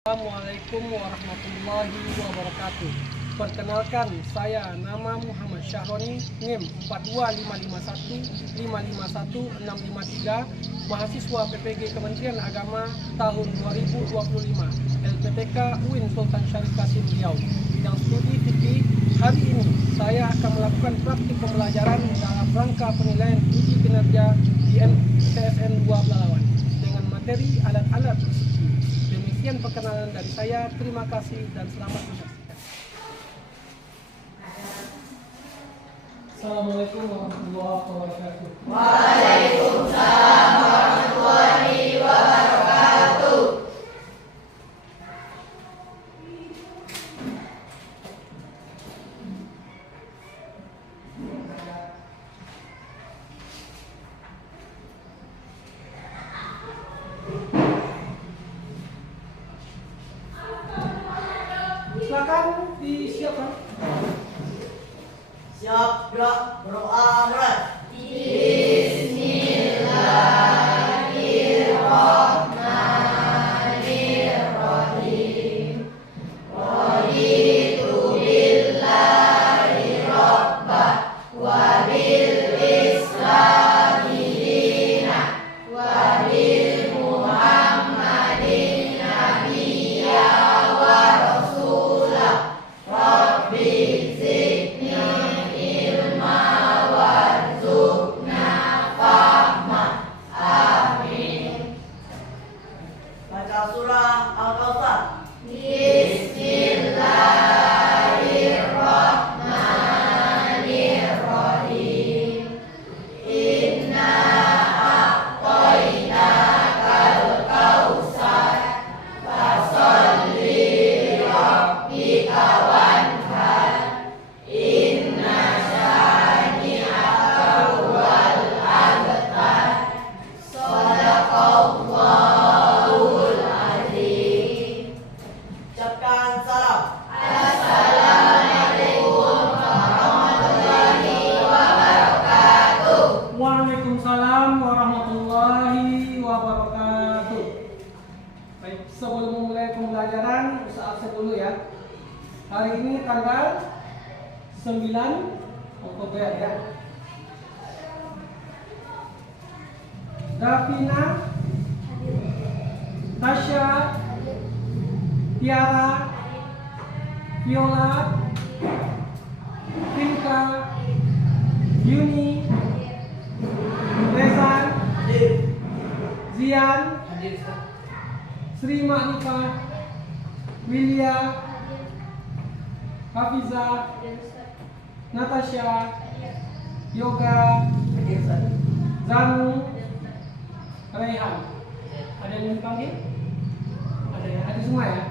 Assalamualaikum warahmatullahi wabarakatuh. Perkenalkan, saya nama Muhammad Syahroni, NIM 42551551653, mahasiswa PPG Kementerian Agama tahun 2025, LPTK UIN Sultan Syarif Qasim Riau, bidang studi fikih. Hari ini saya akan melakukan praktik pembelajaran dalam rangka penilaian uji kinerja di CSN 2 Pelalawan dengan materi alat-alat bersuci. Demikian perkenalan dari saya. Terima kasih dan selamat menyaksikan. Assalamualaikum warahmatullahi wabarakatuh. Waalaikumsalam warahmatullahi wabarakatuh. Silakan disiapkan. Siap, gerak, berdoa, mulai. Bismillahirrahmanirrahim. Raditu billahi rabbah wa bil islami dina wa bil muhammadin nabiyya wa rasulah. Rabbi zidni ilma warzuqna fahma. Amin. Baca surah Al-Kautsar. Bismillahirrahmanirrahim. Inna a'tainakal kautsar fasholli lirabbika wanhar. Inna syani'aka huwal abtar. Shadaqallahul azim. Ucapkan salam. Assalamualaikum warahmatullahi wabarakatuh. Waalaikumsalam warahmatullahi wabarakatuh. Baik, sebelum memulai pembelajaran, usaha absen dulu ya. Hari ini tanggal 9 Oktober ya. Davina, Tasya, Tiara, Viola, Rinka, Yuni, Rezan, Zian, Sri Ma'rifa, Wilya, Hafiza, Natasha, Yoga, Zanu, Raihan. Ada yang dipanggil? Ada ya? Ada semua ya?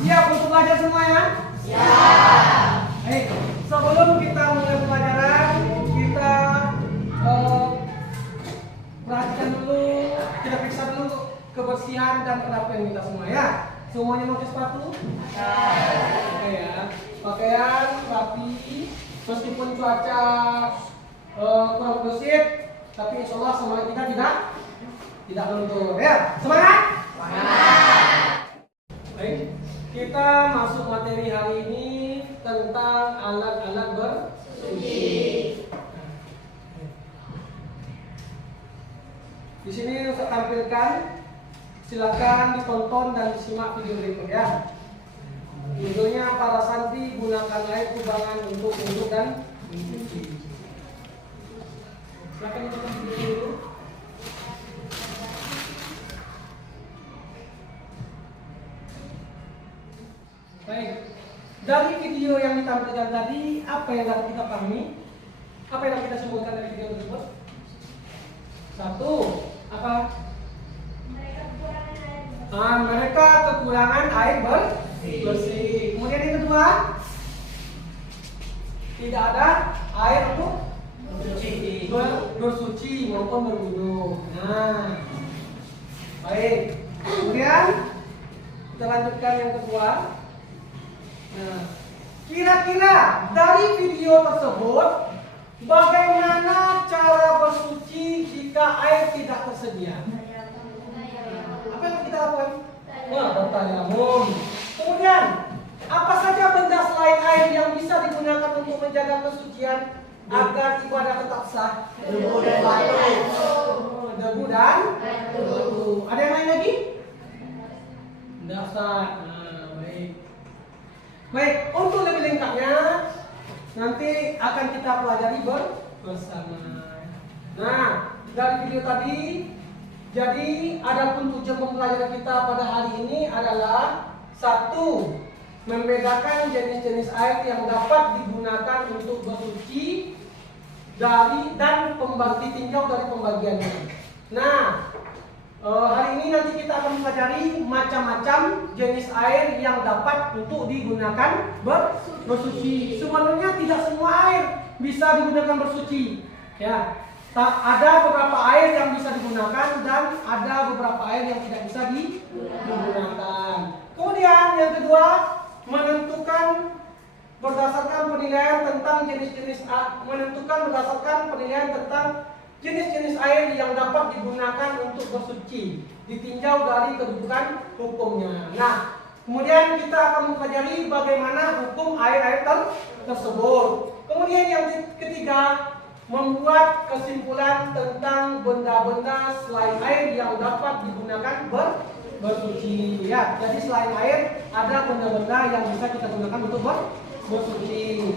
Siap untuk belajar semua ya? Siap. Baik, sebelum kita mulai pembelajaran, kita perhatikan dulu, kita periksa dulu kebersihan dan kerapian kita semua ya. Semuanya pakai sepatu? Oke ya. Pakaian rapi, meskipun cuaca kurang kondusif, tapi insya Allah semangat kita tidak luntur ya. Semangat? Baik, kita masuk materi hari ini tentang alat-alat bersuci. Di sini saya tampilkan, silakan ditonton dan disimak video berikut ya. Videonya para santri gunakan air kubangan untuk wudhu dan mencuci. Silakan ditonton video dulu. Baik, dari video yang ditampilkan tadi, apa yang dapat kita pahami? Apa yang dapat kita simpulkan dari video tersebut? Satu, apa? Mereka kekurangan air bersih. Kemudian yang kedua, tidak ada air untuk bersuci maupun berwudu. Nah, baik. Kemudian kita lanjutkan yang kedua. Nah, kira-kira dari video tersebut bagaimana cara bersuci jika air tidak tersedia? bertayamum. Kemudian, apa saja benda selain air yang bisa digunakan untuk menjaga kesucian agar ibadah tetap sah? Debu dan batu. Debu dan batu. Ada yang lain lagi? Tidak sah. Baik. Baik, untuk lebih lengkapnya nanti akan kita pelajari bersama. Nah, dari video tadi, jadi adapun tujuan pembelajaran kita pada hari ini adalah satu, membedakan jenis-jenis air yang dapat digunakan untuk bersuci dari dan pembagi tinjau dari pembagiannya. Nah, hari ini nanti kita akan mempelajari macam-macam jenis air yang dapat untuk digunakan bersuci. Sebenarnya tidak semua air bisa digunakan bersuci. Ya, ada beberapa air yang bisa digunakan dan ada beberapa air yang tidak bisa digunakan. Kemudian yang kedua, menentukan berdasarkan penilaian tentang jenis-jenis air yang dapat digunakan untuk bersuci, ditinjau dari kedudukan hukumnya. Nah, kemudian kita akan mempelajari bagaimana hukum air-air tersebut. Kemudian yang ketiga, membuat kesimpulan tentang benda-benda selain air yang dapat digunakan bersuci. Ya, jadi selain air ada benda-benda yang bisa kita gunakan untuk bersuci.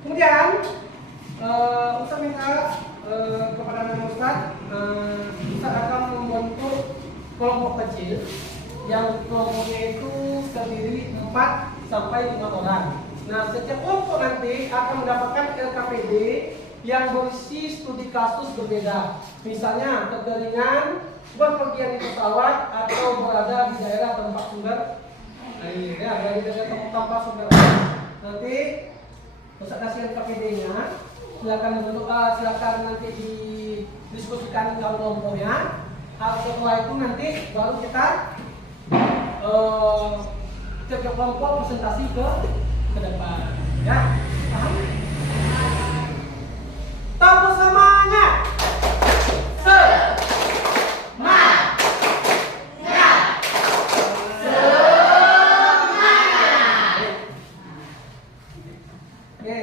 Kemudian Ustaz minta kepada Ustaz, Ustaz akan membentuk kelompok kecil yang kelompoknya itu terdiri 4 sampai 5 orang. Nah, setiap kelompok nanti akan mendapatkan LKPD yang berisi studi kasus berbeda. Misalnya kekeringan, berpergian di pesawat, atau berada di daerah tempat sumber air. Ya, dari daerah tempat sumber air. Nanti Ustaz kasih LKPD-nya. Silakan nanti didiskusikan dengan kelompoknya. Setelah itu nanti baru kita setiap kelompok presentasi ke depan, ya. Paham? Tepuk semangat. Oke.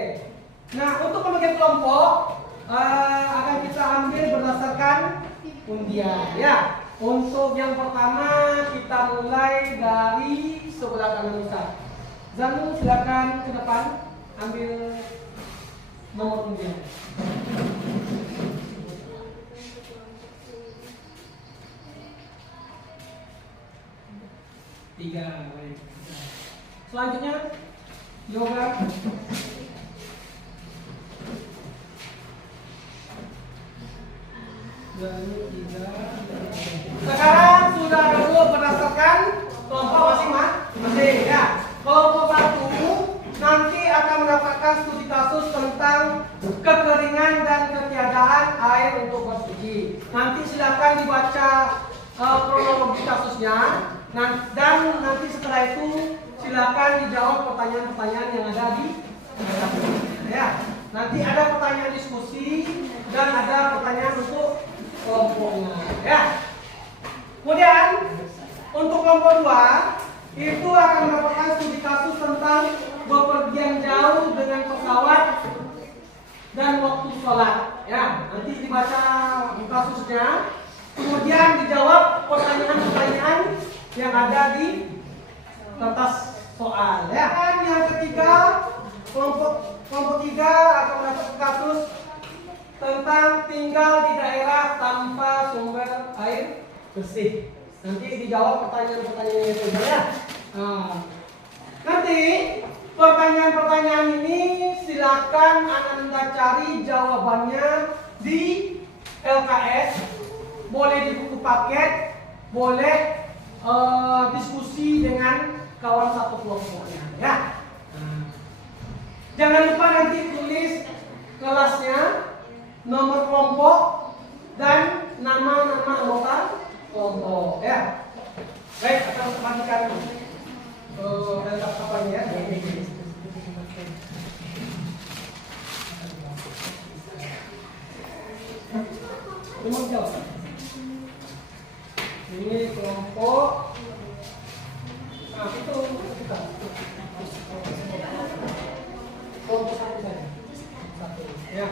Nah, untuk pembagian kelompok akan kita ambil berdasarkan undian, ya. Untuk yang pertama kita mulai dari sebelah kanan Ustaz. Zanul, silakan ke depan ambil nomor undian. 3. Baik. Selanjutnya yoga. Zanul 3. Sekarang sudah dulu berdasarkan kelompok masing-masing, ya. Kelompok 1 nanti akan mendapatkan studi kasus tentang kekeringan dan ketiadaan air untuk bersuci. Nanti silakan dibaca kronologi kasusnya, dan nanti setelah itu silakan dijawab pertanyaan-pertanyaan yang ada di ya. Nanti ada pertanyaan diskusi dan ada pertanyaan untuk kelompoknya, ya. Kemudian untuk kelompok 2 itu akan mendapatkan studi kasus tentang bepergian jauh dengan pesawat dan waktu sholat, ya. Nanti dibaca kasusnya, kemudian dijawab pertanyaan-pertanyaan yang ada di kertas soal, ya. Dan yang ketiga, kelompok 3 akan mendapatkan kasus tentang tinggal di daerah tanpa sumber air bersih. Nanti dijawab pertanyaan-pertanyaan itu, ya. Nanti pertanyaan-pertanyaan ini silakan Anda cari jawabannya di LKS, boleh di buku paket, boleh diskusi dengan kawan satu kelompoknya, ya. Jangan lupa nanti tulis kelasnya, nomor kelompok, dan nama-nama anggota kelompok, ya. Baik, akan perhatikan LKS-nya, ya. Memang jauh. Ini kelompok. Nah, itu kita. Kelompok satu saja. Satu. Ya.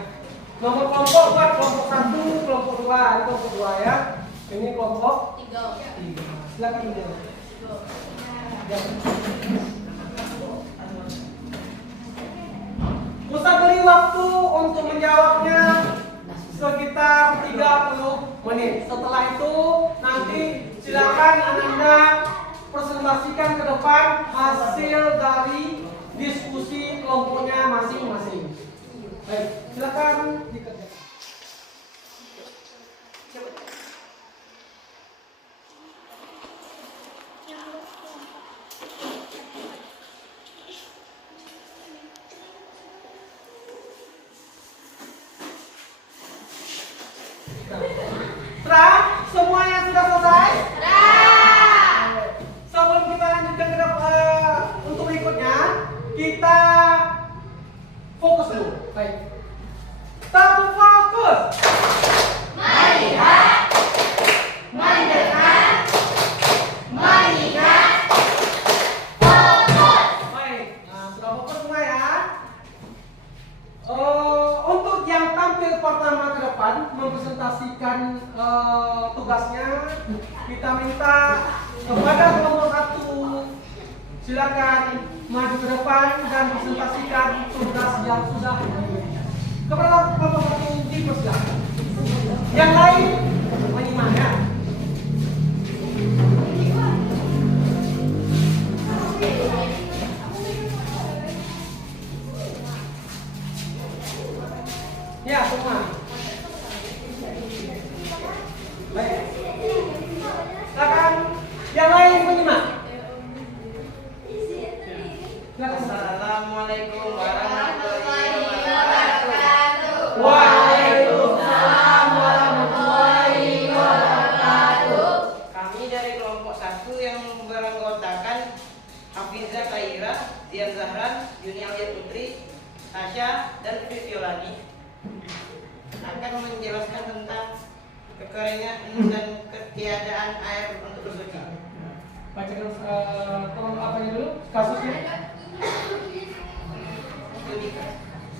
Nomor kelompok buat kelompok 1, kelompok 2. Ini kelompok 2 ya. Ini kelompok 3. Silakan menjawab. Ustaz beri waktu untuk menjawabnya sekitar 30 menit. Setelah itu nanti silakan Anda presentasikan ke depan hasil dari diskusi kelompoknya masing-masing. Baik, silakan dikerjakan. Terang? Semuanya sudah selesai? Sebelum kita lanjutkan ke depan untuk berikutnya, kita fokus dulu. Baik. Satu fokus. Melihat, mendengar, mengingat, fokus. Baik. Nah, sudah fokus semua ya. Untuk yang tampil pertama ke depan mempresentasikan tugasnya, kita minta kepada kelompok 1 silakan maju ke depan dan presentasikan tugas yang sudah dimiliki. Kepada kelompok 1 dipersilakan. Yang lain menyimak ya. Ya, semua. Baik. Silakan yang lain menyimak. Silakan. Assalamualaikum warahmatullahi wabarakatuh. Waalaikumsalam warahmatullahi wabarakatuh. Kami dari kelompok 1 yang beranggotakan Hafizah Khaira, Dian Zahran, Yuni Alia Putri, Tasya, dan Fisyolani akan menjelaskan tentang kekeringan dan ketiadaan air untuk bersuci. Bacakan tolong apanya dulu kasusnya.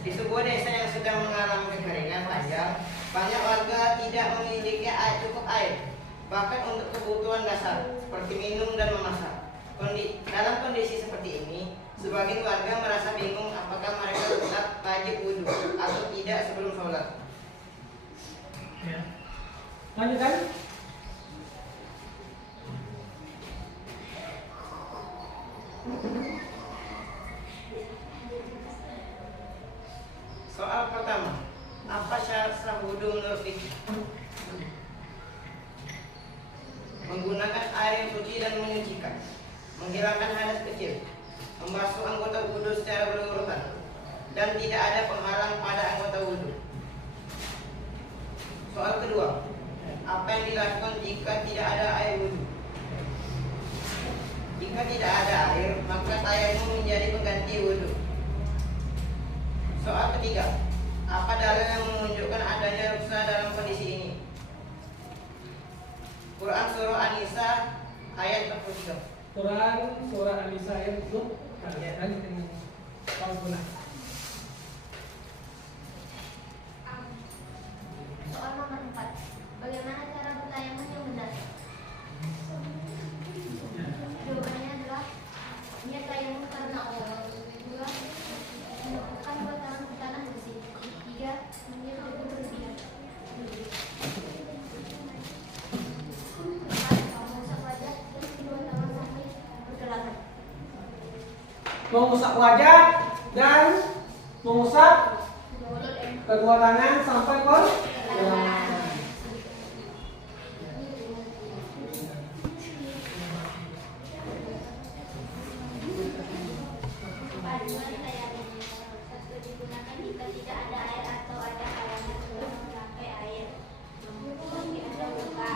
Di sebuah desa yang sedang mengalami kekeringan panjang, banyak warga tidak memiliki cukup air, bahkan untuk kebutuhan dasar seperti minum dan memasak. Dalam kondisi seperti ini, sebagian warga merasa bingung apakah mereka tetap wajib wudhu atau tidak sebelum sholat. Ya. Lanjutkan. Soal pertama, apa syarat sah wudhu menurut fikih? Menggunakan air yang suci dan menyucikan, menghilangkan hadas kecil, membasuh anggota wudhu secara berurutan, dan tidak ada penghalang pada anggota wudhu. Soal kedua, apa yang dilakukan jika tidak ada air wudhu? Jika tidak ada air, maka tayamum menjadi pengganti wudhu. Soal ketiga, apa dalil yang menunjukkan adanya rukhsah dalam kondisi ini? Quran surah An-Nisa ayat 43. Quran surah An-Nisa ayat 40. Lanjutkan. Soal guna. Soal nomor 4. Bagaimana cara bertayamum yang benar? Jawabannya adalah niat tayamum karena Allah. 2. Menumpukan dua tangan ke tanah bersih. 3. Niat wudhu berlebihan. 4. Mengusap wajah dan kedua tangan sampai berkelana. Mengusap wajah dan mengusap kedua tangan sampai ke Digunakan jika tidak ada air atau ada halangan untuk memakai air. Ada luka.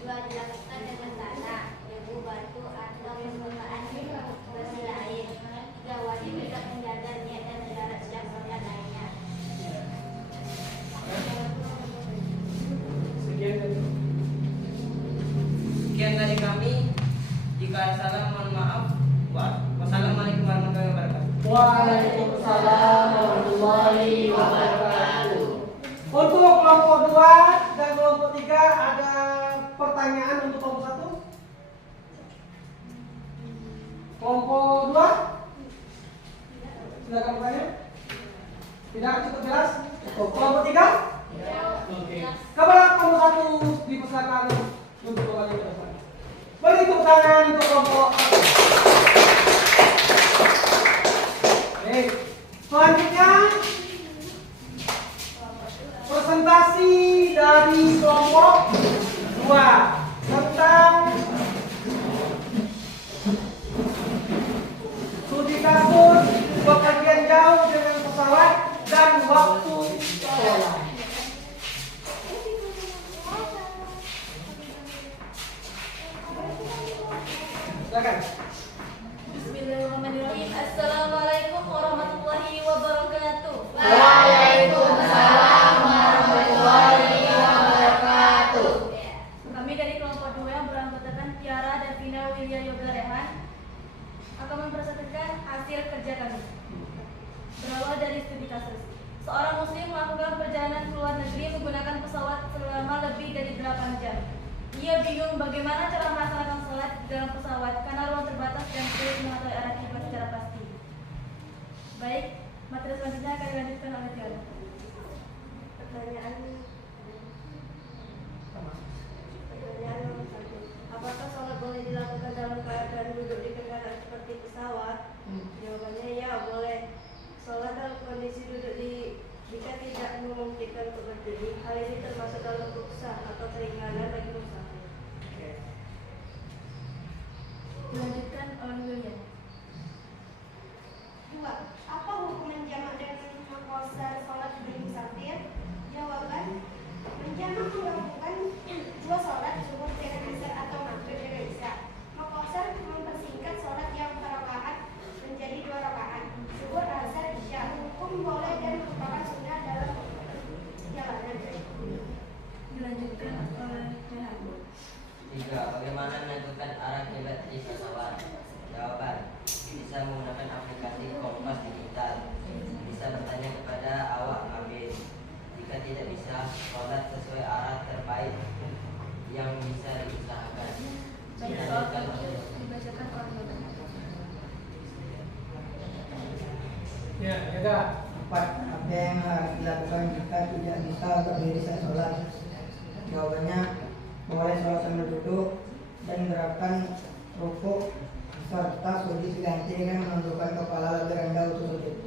2. Dilakukan dengan tanah, debu, batu, atau permukaan bersih lain. 3. Wajib tidak menjaga niat dan jarak siap dan lainnya. Jika ada salah mohon maaf. Wassalamualaikum warahmatullahi wabarakatuh. Waalaikumsalam warahmatullahi wabarakatuh. Untuk kelompok 2 dan kelompok 3 ada pertanyaan untuk kelompok 1? Kelompok 2? Silakan bertanya. Tidak cukup jelas? Kelompok 3? Oke. Kepada kelompok 1 dipersilakan untuk kembali ke depan. Beri tepuk tangan untuk kelompok 1. Baik. Selanjutnya presentasi dari kelompok 2 tentang studi kasus bepergian jauh dengan pesawat dan waktu sekolah. Silakan. Bismillahirrahmanirrahim. Assalamualaikum warahmatullahi wabarakatuh. Waalaikumsalam warahmatullahi wabarakatuh. Kami dari kelompok 2 yang beranggotakan Tiara dan Vina Wilya Yoga Rehan akan mempresentasikan hasil kerja kami. Berawal dari studi kasus. Seorang muslim melakukan perjalanan ke luar negeri menggunakan pesawat selama lebih dari 8 jam. Ia bingung bagaimana cara melaksanakan sholat di dalam pesawat karena ruang terbatas dan sulit mengetahui arah kiblat secara pasti. Baik, materi selanjutnya akan dilanjutkan oleh Tiara. Pertanyaan nomor 1. Apakah sholat boleh dilakukan dalam keadaan duduk di kendaraan seperti pesawat? Jawabannya ya, boleh. Sholat dalam kondisi duduk jika tidak memungkinkan untuk berdiri, hal ini termasuk dalam rukhsah atau keringanan bagi musafir. Dilanjutkan oleh William. 2. Apa hukum menjamak dengan mengqasar sholat bagi musafir? Jawaban: menjamak menggabungkan 2 sholat zuhur dengan asar atau maghrib dengan isya. Mengqasar mempersingkat sholat yang 4 rakaat menjadi 2 rakaat. Zuhur, asar, isya. Hukum boleh dan merupakan sunnah dalam perjalanan. Dilanjutkan oleh Rehan. 3. Bagaimana menentukan arah kiblat di pesawat? Jawaban: bisa menggunakan aplikasi kompas digital. Bisa bertanya kepada awak kabin. Jika tidak bisa, sholat sesuai arah terbaik yang bisa diusahakan. Baik, soal tersebut dibacakan oleh Bapak. Ya, ada. Apa yang harus dilakukan jika tidak bisa berdiri saat sholat? Jawabannya, boleh sholat sambil duduk dan gerakan rukuk serta sujud diganti dengan menundukkan kepala lebih rendah untuk sujud.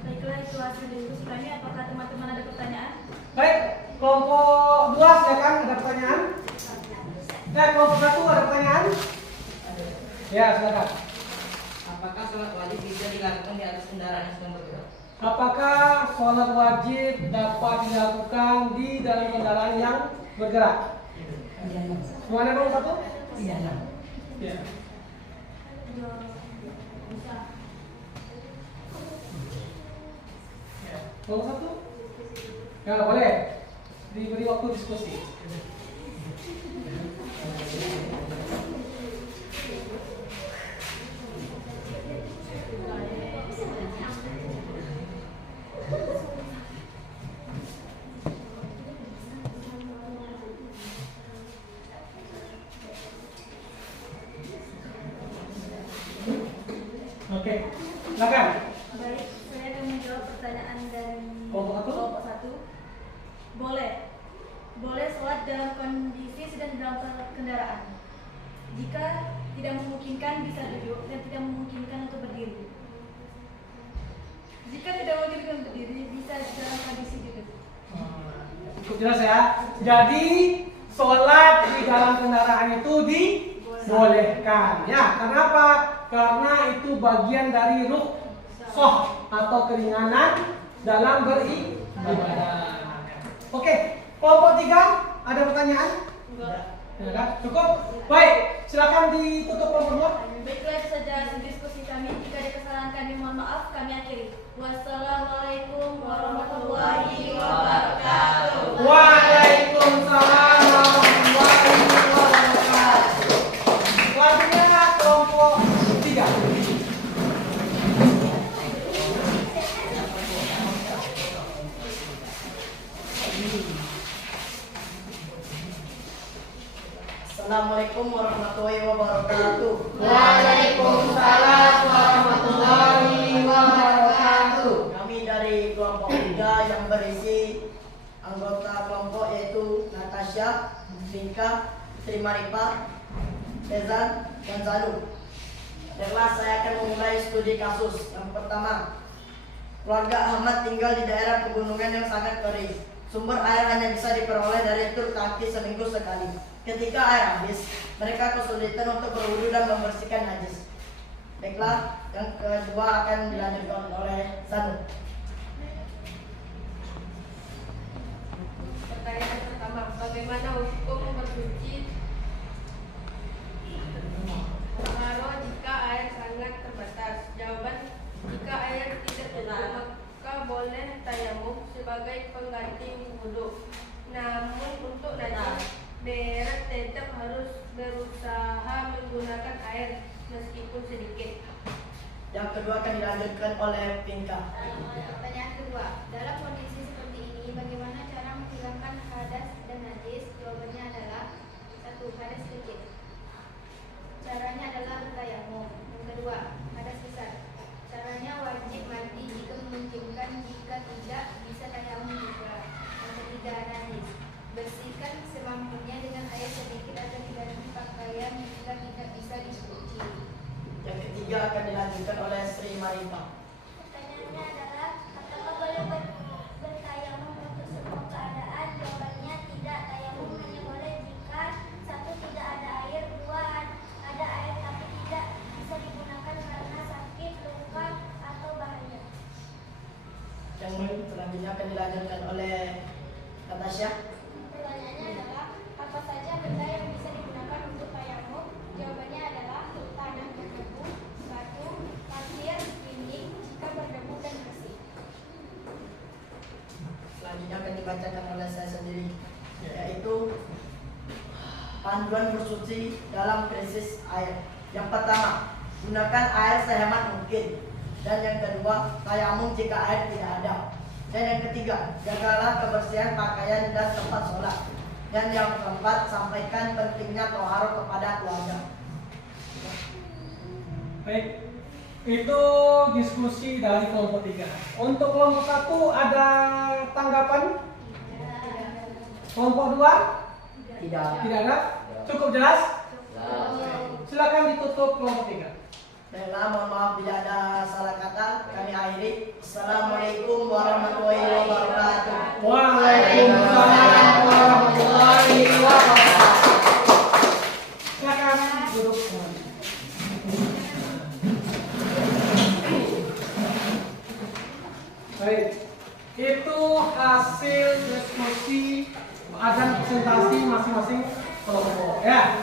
Baiklah, itu hasil diskusi kami. Apakah teman-teman ada pertanyaan? Baik, kelompok 2 silakan ada pertanyaan. Kelompok 1 ada pertanyaan? Ya, silakan. Apakah sholat wajib bisa dilakukan di atas kendaraan yang sedang bergerak? Apakah sholat wajib dapat dilakukan di dalam kendaraan yang bergerak? Mana nomor 1? Iya. Ya. Nomor 1? Ya, boleh. Diberi waktu diskusi. Oke, silakan. Baik, saya akan menjawab pertanyaan dari Kelompok 1. kelompok 1. Boleh. Boleh sholat dalam kondisi sedang dalam kendaraan. Jika tidak memungkinkan bisa duduk dan tidak memungkinkan untuk berdiri. Jika tidak memungkinkan untuk berdiri bisa dalam kondisi duduk. Cukup jelas ya. Jadi sholat di dalam kendaraan itu dibolehkan. Ya, kenapa? Karena itu bagian dari rukhsah atau keringanan dalam beribadah. Oke, kelompok 3 ada pertanyaan? Enggak. Cukup. Baik, silakan ditutup kelompok 2. Baiklah, itu saja hasil diskusi kami. Jika ada kesalahan kami mohon maaf, kami akhiri. Wassalamualaikum warahmatullahi wabarakatuh. Waalaikumsalam warahmatullahi wabarakatuh. Selanjutnya Assalamualaikum warahmatullahi wabarakatuh. Waalaikumsalam warahmatullahi wabarakatuh. Kami dari kelompok 3 yang berisi anggota kelompok yaitu Natasha, Vinka, Sri Maripa, Tezan, dan Zanu. Baiklah, saya akan memulai studi kasus. Yang pertama, keluarga Ahmad tinggal di daerah pegunungan yang sangat kering. Sumber air hanya bisa diperoleh dari truk tangki seminggu sekali. Ketika air habis, mereka kesulitan untuk berwudu dan membersihkan najis. Baiklah, yang kedua akan dilanjutkan oleh Zanu. Pertanyaan pertama, bagaimana hukum bersuci taruh jika air sangat terbatas? Jawaban, jika air tidak cukup maka boleh tayamum sebagai pengganti wudhu. Namun untuk najis, beret tetap harus berusaha menggunakan air meskipun sedikit. Yang kedua akan dilanjutkan oleh Vinka. Pertanyaan kedua, dalam kondisi seperti ini, bagaimana cara menghilangkan hadas dan najis? Jawabannya adalah 1. Hadas kecil. Caranya adalah bertayamum. Yang kedua, hadas besar. Caranya wajib mandi jika memungkinkan, jika tidak bisa tayamum juga. Yang ketiga, najis. Bersihkan semampunya dengan air sedikit agar diganti pakaian jika tidak bisa dicuci. Yang ketiga akan dilanjutkan oleh Sri Maripa. Pertanyaannya adalah, apakah boleh bertayamum untuk semua keadaan? Jawabannya tidak. Tayamum hanya boleh jika 1. Tidak ada air, 2. Ada air tapi tidak bisa digunakan karena sakit, luka, atau bahaya. Yang selanjutnya akan dilanjutkan oleh Natasha. Pertanyaannya adalah, apa saja benda yang bisa digunakan untuk tayamum? Jawabannya adalah tanah berdebu, batu, pasir, dinding jika berdebu dan bersih. Selanjutnya akan dibacakan oleh saya sendiri, yaitu panduan bersuci dalam krisis air. Yang pertama, gunakan air sehemat mungkin. Dan yang kedua, tayamum jika air tidak ada. Dan yang ketiga, jagalah kebersihan pakaian dan tempat sholat. Dan yang keempat, sampaikan pentingnya toharo kepada keluarga. Baik, itu diskusi dari kelompok 3. Untuk kelompok 1 ada tanggapan? Kelompok 2? Tidak. Tidak ada? Cukup jelas? Silakan ditutup kelompok 3. Baiklah, mohon maaf bila ada salah kata. Kami akhiri. Assalamualaikum warahmatullahi wabarakatuh. Waalaikumsalam warahmatullahi wabarakatuh. Silakan duduk. Baik, itu hasil diskusi dan presentasi masing-masing kelompok. Ya,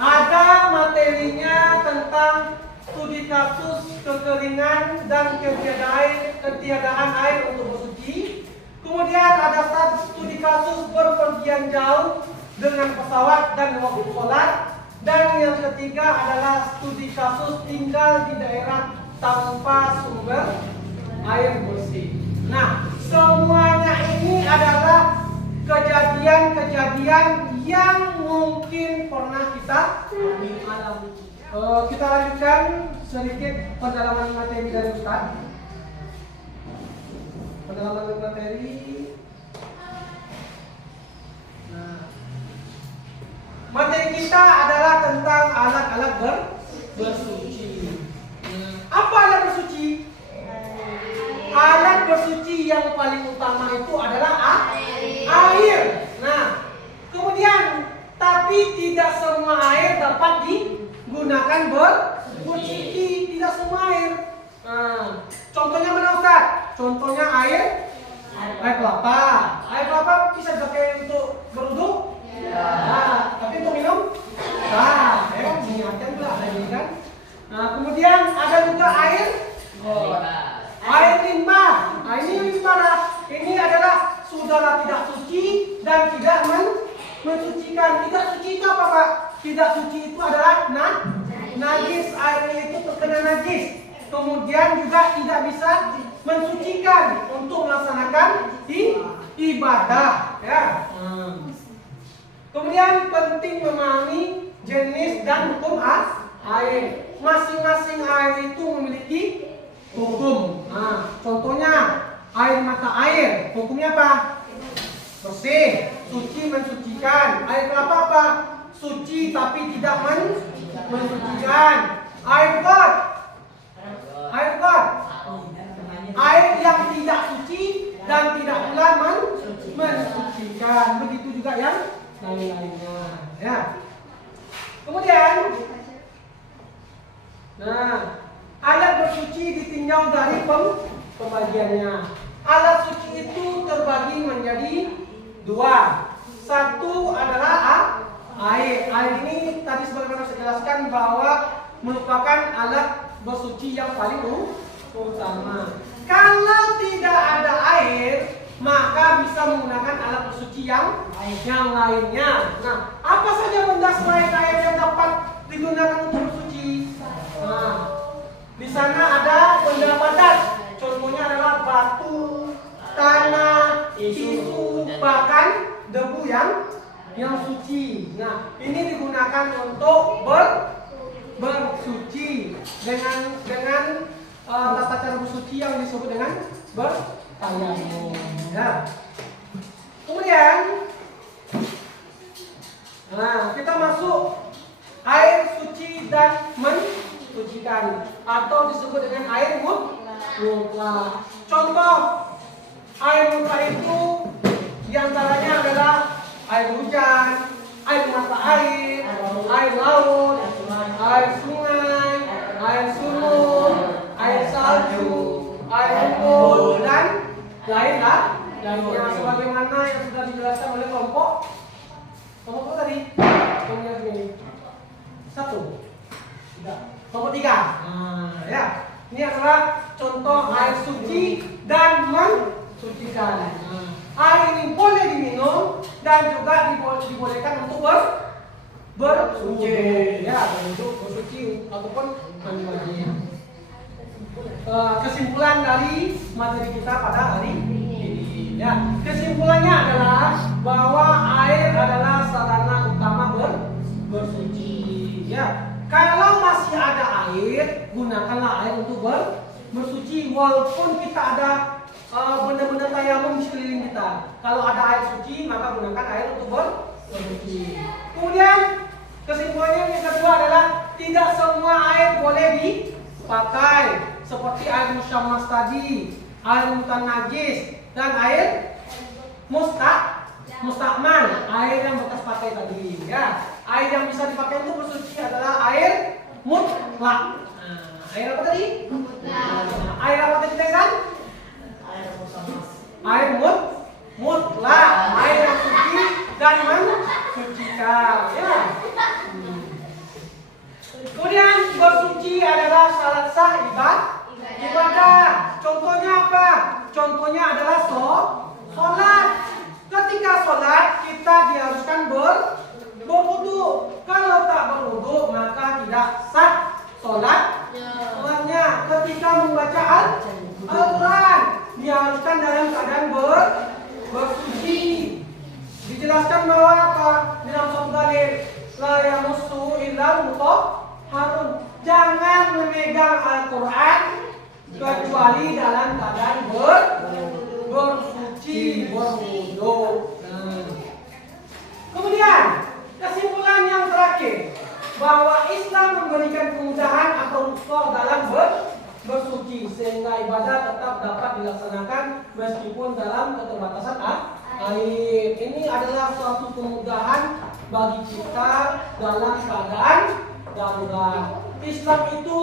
ada materinya tentang studi kasus kekeringan dan ketiadaan air untuk bersuci. Kemudian ada studi kasus berpergian jauh dengan pesawat dan waktu sholat. Dan yang ketiga adalah studi kasus tinggal di daerah tanpa sumber air bersih. Nah, semuanya ini adalah kejadian-kejadian yang mungkin pernah kita alami. Kita lanjutkan sedikit pendalaman materi dari Ustaz. Pendalaman materi. Nah, materi kita adalah tentang alat-alat bersuci. Apa alat bersuci? Alat bersuci yang paling utama itu adalah air. Nah, kemudian tapi tidak semua air dapat digunakan bersuci, tidak semua air. Nah, contohnya mana Ustaz? Contohnya air kelapa. Air kelapa bisa dipakai untuk berwudu? Ya. Nah, tapi untuk minum? Nah, niatkan pula ada ini kan. Nah, kemudian ada juga air limbah. Nah, ini limbah. Ini adalah sudahlah tidak suci dan tidak mensucikan. Tidak suci itu apa Pak? Tidak suci itu adalah najis. Airnya itu terkena najis. Kemudian juga tidak bisa mensucikan untuk melaksanakan ibadah. Ya. Kemudian penting memahami jenis dan hukum air. Masing-masing air itu memiliki hukum. Nah, contohnya air mata air, hukumnya apa? Bersih, suci, mensucikan. Air kelapa apa? Suci tapi tidak mensucikan. Air kot, air yang tidak suci dan tidak pula mensucikan. Begitu juga yang lain-lainnya. Ya. Kemudian, alat bersuci ditinjau dari pembagiannya. Alat suci itu terbagi menjadi dua. Satu adalah air. Air ini tadi sebagaimana saya jelaskan bahwa merupakan alat bersuci yang paling utama. Kalau tidak ada air, maka bisa menggunakan alat bersuci yang lainnya. Nah, apa saja benda selain air yang dapat digunakan untuk bersuci? Nah, di sana ada benda padat. Contohnya adalah batu, tanah, tisu, bahkan debu yang suci. Nah, ini digunakan untuk bersuci dengan tata cara bersuci yang disebut dengan bertayamum. Ya. Kemudian, kita masuk air suci dan mensucikan atau disebut dengan air mutlak. Contoh air mutlak itu diantaranya adalah air hujan, air mata air, air laut, air sungai, air sumur, air salju, air embun, dan lainnya. Sebagaimana yang sudah dijelaskan oleh kelompok tadi. Kemudian ini satu, kelompok tiga. Ya, ini adalah contoh air suci dan mensucikan. Air ini boleh diminum dan juga dibolehkan untuk bersuci, ya, untuk bersuci ataupun mandi. Kesimpulan dari materi kita pada hari ini, ya, kesimpulannya adalah bahwa air adalah sarana utama bersuci. Ya, kalau masih ada air, gunakanlah air untuk bersuci. Walaupun kita ada benda-benda tayamum di sekeliling kita, kalau ada air suci maka gunakan air untuk bersuci. Kemudian kesimpulannya yang kedua adalah tidak semua air boleh dipakai, seperti air musyammas tadi, air mutanajis, dan air mustakmal, air yang bekas pakai tadi. Ya, air yang bisa dipakai untuk bersuci adalah air mutlak. Air apa tadi? Air apa tadi kan? Air mutlak, air yang suci dan mensucikan. Ya. Kemudian bersuci adalah syarat sah ibadah. Contohnya apa? Contohnya adalah sholat. Ketika sholat kita diharuskan berwudu. Kalau tak berwudu maka tidak sah sholatnya. Ketika membaca Al-Quran diharuskan dalam keadaan bersuci. Dijelaskan bahwa apa? Dalam surat Al-Qadir, la yamussu illal mutahharun. Jangan memegang Al-Quran kecuali dalam keadaan bersuci, berwudu. Kemudian kesimpulan yang terakhir, bahwa Islam memberikan kemudahan atau rukhsah dalam bersuci sehingga ibadah tetap dapat dilaksanakan meskipun dalam keterbatasan air. Ini adalah suatu kemudahan bagi kita dalam keadaan darurat. Islam itu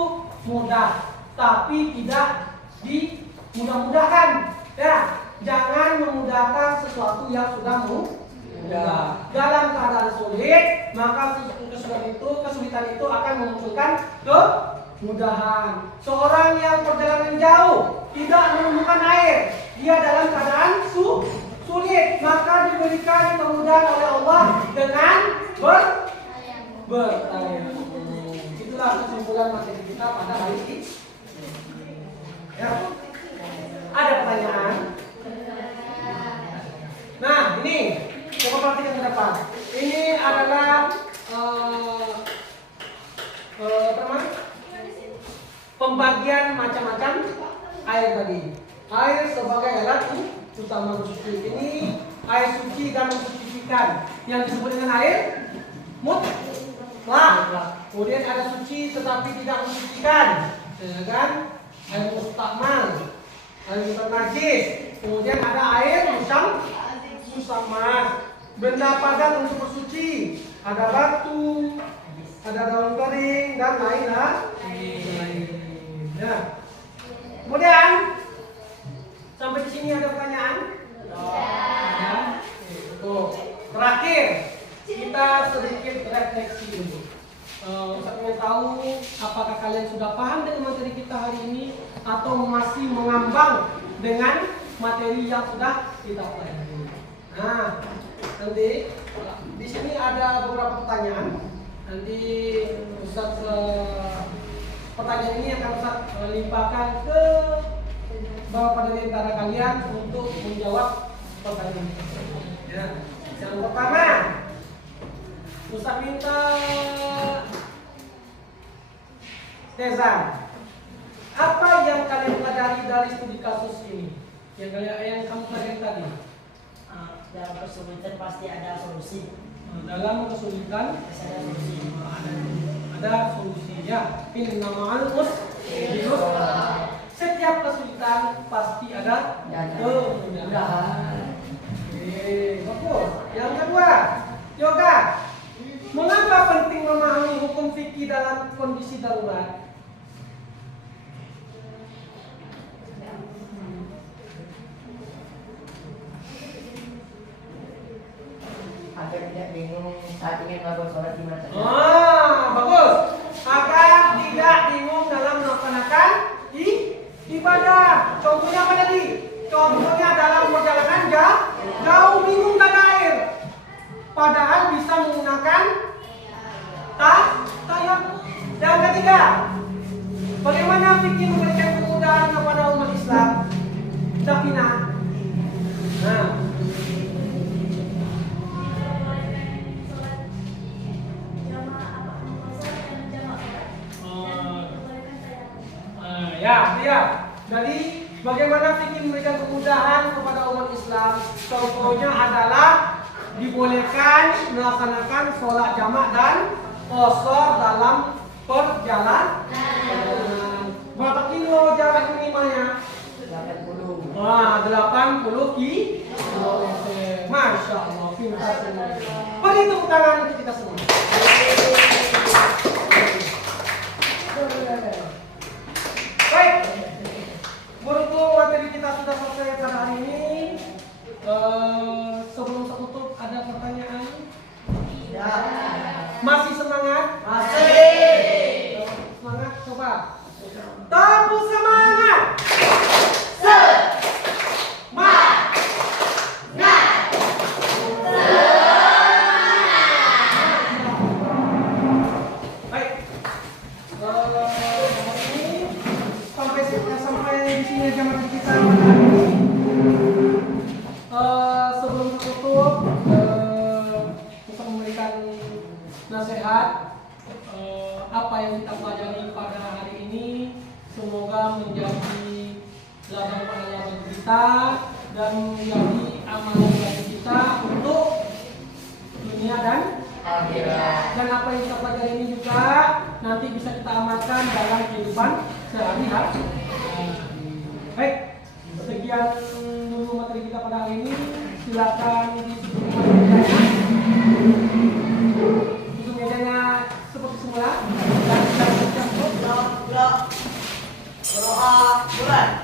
mudah, tapi tidak dimudah-mudahkan. Ya, jangan memudahkan sesuatu yang sudah mudah. Dalam keadaan sulit, maka kesulitan itu akan memunculkan kemudahan. Seorang yang perjalanan jauh tidak menemukan air, dia dalam keadaan sulit, maka diberikan kemudahan oleh Allah dengan bertayamum. Itulah kesimpulan materi kita pada hari ini. Ya. Ada pertanyaan? Nah, ini Coba perhatikan ke depan. Ini adalah apa namanya? Pembagian macam-macam air tadi. Air sebagai alat utama bersuci. Ini air suci dan mensucikan yang disebut dengan air mutlak. Kemudian ada suci tetapi tidak mensucikan, ya kan? Air mustakmal, air najis. Kemudian ada air musammas, benda padat untuk bersuci. Ada batu, ada daun kering dan lain-lain. Nah, kemudian sampai di sini ada pertanyaan? Ya. Terakhir kita sedikit refleksi dulu. Saya ingin tahu apakah kalian sudah paham dengan materi kita hari ini atau masih mengambang dengan materi yang sudah kita pelajari. Nah, nanti di sini ada beberapa pertanyaan. Nanti Ustaz pertanyaan ini akan Ustaz limpahkan ke beberapa dari antara kalian untuk menjawab pertanyaan ini. Ya. Yang pertama, Ustaz minta Tezan, apa yang kalian pelajari dari studi kasus ini? Yang kamu pelajari tadi? Dalam kesulitan pasti ada solusi. Dalam kesulitan Pasti ada solusi. ada solusinya. Inna ma'al usri. Setiap kesulitan pasti ada kemudahan. Bagus. Yang kedua, yoga. Mengapa penting memahami hukum fikih dalam kondisi darurat? Agar tidak bingung saat ingin melakukan sholat di mana saja. Bagus. Agar tidak bingung dalam melaksanakan ibadah. Contohnya apa tadi? Contohnya dalam perjalanan jauh bingung tak ada air. Padahal bisa menggunakan tayamum. Yang ketiga, bagaimana fikih memberikan kemudahan kepada umat Islam? Dafina. Nah, ya. Jadi bagaimana fikih memberikan kemudahan kepada umat Islam? Contohnya adalah dibolehkan melaksanakan sholat jamak dan qashar dalam perjalanan. Berapa kilo jarak minimalnya? 80. 80 kilometer. Masya Allah, pintar semua. Beri tepuk tangan untuk kita semua. Baik, berhubung materi kita sudah selesai pada hari ini. Sebelum tutup ada pertanyaan? Ya. Masih semangat? Masih. Semangat, coba. Tabu semangat. Baik. Sampai di sini aja materi kita pada hari ini. Sebelum tutup, untuk memberikan nasihat apa yang kita pelajari pada hari ini, semoga menjadi ladang pahala bagi kita dan menjadi amalan bagi kita untuk dunia dan akhirat. Dan apa yang kita pelajari ini juga nanti bisa kita amalkan dalam kehidupan sehari-hari. Baik, sekian dulu materi kita pada hari ini. Silakan ditutup mejanya. Tutup mejanya seperti semula dan kita berdoa. Doa bulan.